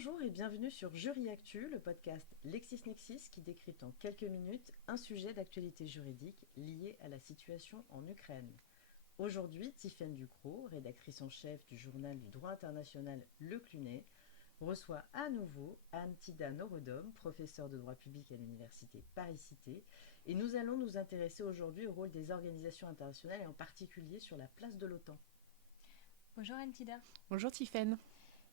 Bonjour et bienvenue sur Jury Actu, le podcast LexisNexis qui décrypte en quelques minutes un sujet d'actualité juridique lié à la situation en Ukraine. Aujourd'hui, Tiffaine Ducrot, rédactrice en chef du journal du droit international Le Clunet, reçoit à nouveau Anne Tida Norodom, professeure de droit public à l'université Paris-Cité, et nous allons nous intéresser aujourd'hui au rôle des organisations internationales et en particulier sur la place de l'OTAN. Bonjour Antida. Bonjour Tiffaine.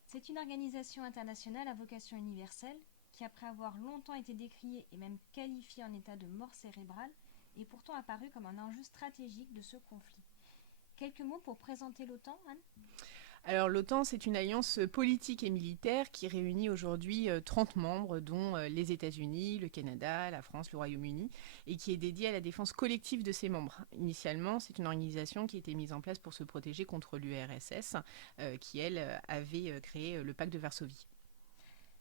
C'est une organisation internationale à vocation universelle qui, après avoir longtemps été décriée et même qualifiée en état de mort cérébrale, est pourtant apparue comme un enjeu stratégique de ce conflit. Quelques mots pour présenter l'OTAN, Anne ? Alors l'OTAN, c'est une alliance politique et militaire qui réunit aujourd'hui 30 membres, dont les États-Unis, le Canada, la France, le Royaume-Uni, et qui est dédiée à la défense collective de ses membres. Initialement, c'est une organisation qui a été mise en place pour se protéger contre l'URSS, qui, elle, avait créé le pacte de Varsovie.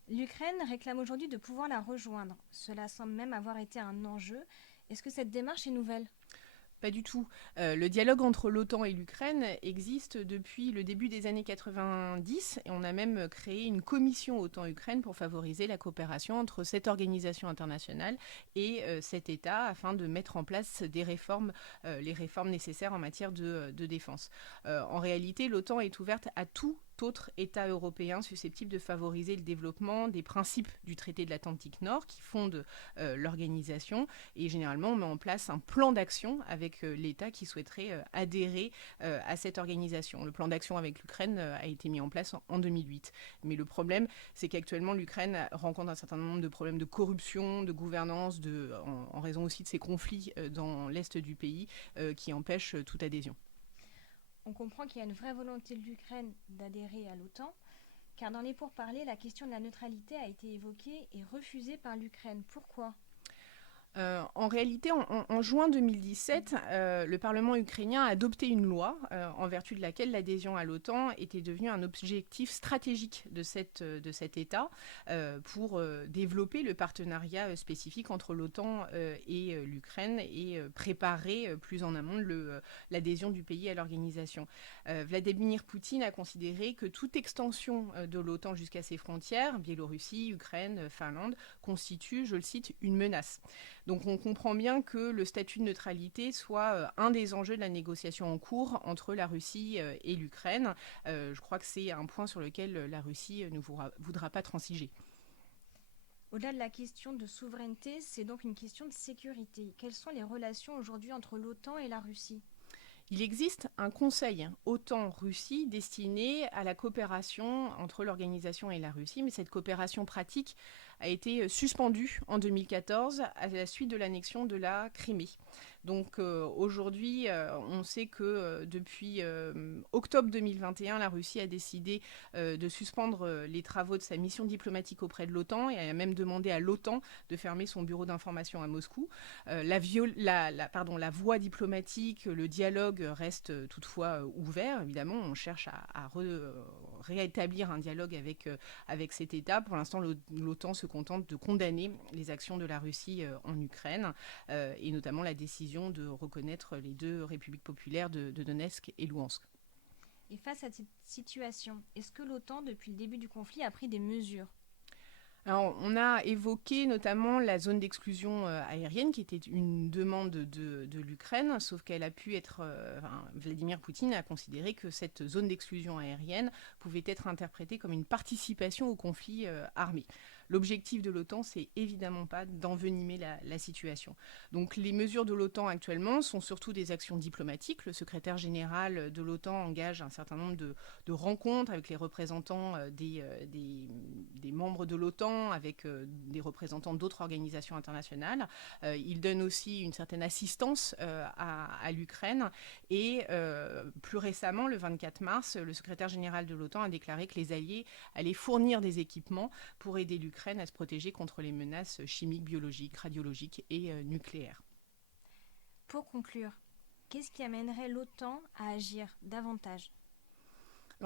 L'Ukraine réclame aujourd'hui de pouvoir la rejoindre. Cela semble même avoir été un enjeu. Est-ce que cette démarche est nouvelle ? Pas du tout. Le dialogue entre l'OTAN et l'Ukraine existe depuis le début des années 90 et on a même créé une commission OTAN-Ukraine pour favoriser la coopération entre cette organisation internationale et cet État afin de mettre en place des réformes, les réformes nécessaires en matière de défense. En réalité, l'OTAN est ouverte à tout autre État européen susceptible de favoriser le développement des principes du traité de l'Atlantique Nord qui fondent l'organisation et généralement on met en place un plan d'action avec l'État qui souhaiterait adhérer à cette organisation. Le plan d'action avec l'Ukraine a été mis en place en 2008. Mais le problème, c'est qu'actuellement l'Ukraine rencontre un certain nombre de problèmes de corruption, de gouvernance, en raison aussi de ces conflits dans l'Est du pays qui empêchent toute adhésion. On comprend qu'il y a une vraie volonté de l'Ukraine d'adhérer à l'OTAN, car dans les pourparlers, la question de la neutralité a été évoquée et refusée par l'Ukraine. Pourquoi ? En réalité, en juin 2017, le Parlement ukrainien a adopté une loi en vertu de laquelle l'adhésion à l'OTAN était devenue un objectif stratégique de cet État pour développer le partenariat spécifique entre l'OTAN et l'Ukraine et préparer plus en amont l'adhésion du pays à l'organisation. Vladimir Poutine a considéré que toute extension de l'OTAN jusqu'à ses frontières, Biélorussie, Ukraine, Finlande, constitue, je le cite, une menace. Donc on comprend bien que le statut de neutralité soit un des enjeux de la négociation en cours entre la Russie et l'Ukraine. Je crois que c'est un point sur lequel la Russie ne voudra pas transiger. Au-delà de la question de souveraineté, c'est donc une question de sécurité. Quelles sont les relations aujourd'hui entre l'OTAN et la Russie ? Il existe un conseil OTAN-Russie destiné à la coopération entre l'organisation et la Russie, mais cette coopération pratique a été suspendue en 2014 à la suite de l'annexion de la Crimée. Donc aujourd'hui, on sait que depuis octobre 2021, la Russie a décidé de suspendre les travaux de sa mission diplomatique auprès de l'OTAN et a même demandé à l'OTAN de fermer son bureau d'information à Moscou. La voie diplomatique, le dialogue reste toutefois ouvert. Évidemment, on cherche à réétablir un dialogue avec cet État. Pour l'instant, l'OTAN se contente de condamner les actions de la Russie en Ukraine et notamment la décision de reconnaître les deux républiques populaires de Donetsk et Louhansk. Et face à cette situation, est-ce que l'OTAN, depuis le début du conflit, a pris des mesures ? Alors, on a évoqué notamment la zone d'exclusion aérienne qui était une demande de l'Ukraine, sauf qu'elle a pu être... Vladimir Poutine a considéré que cette zone d'exclusion aérienne pouvait être interprétée comme une participation au conflit armé. L'objectif de l'OTAN, c'est évidemment pas d'envenimer la situation. Donc les mesures de l'OTAN actuellement sont surtout des actions diplomatiques. Le secrétaire général de l'OTAN engage un certain nombre de rencontres avec les représentants des membres de l'OTAN, avec des représentants d'autres organisations internationales. Il donne aussi une certaine assistance à l'Ukraine. Et plus récemment, le 24 mars, le secrétaire général de l'OTAN a déclaré que les alliés allaient fournir des équipements pour aider l'Ukraine à se protéger contre les menaces chimiques, biologiques, radiologiques et nucléaires. Pour conclure, qu'est-ce qui amènerait l'OTAN à agir davantage ?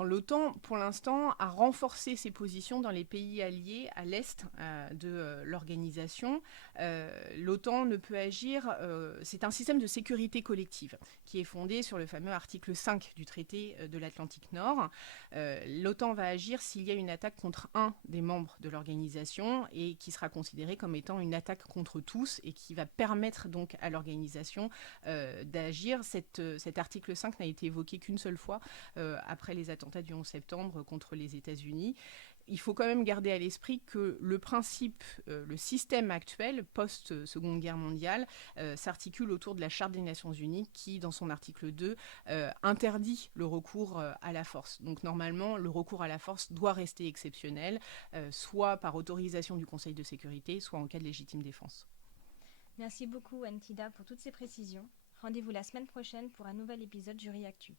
L'OTAN, pour l'instant, a renforcé ses positions dans les pays alliés à l'est de l'organisation. L'OTAN ne peut agir, c'est un système de sécurité collective qui est fondé sur le fameux article 5 du traité de l'Atlantique Nord. L'OTAN va agir s'il y a une attaque contre un des membres de l'organisation et qui sera considérée comme étant une attaque contre tous et qui va permettre donc à l'organisation d'agir. Cet article 5 n'a été évoqué qu'une seule fois après les attentats du 11 septembre contre les États-Unis. Il faut quand même garder à l'esprit que le principe, le système actuel, post-Seconde Guerre mondiale, s'articule autour de la Charte des Nations Unies qui, dans son article 2, interdit le recours à la force. Donc normalement, le recours à la force doit rester exceptionnel, soit par autorisation du Conseil de sécurité, soit en cas de légitime défense. Merci beaucoup Antida pour toutes ces précisions. Rendez-vous la semaine prochaine pour un nouvel épisode Jury Actu.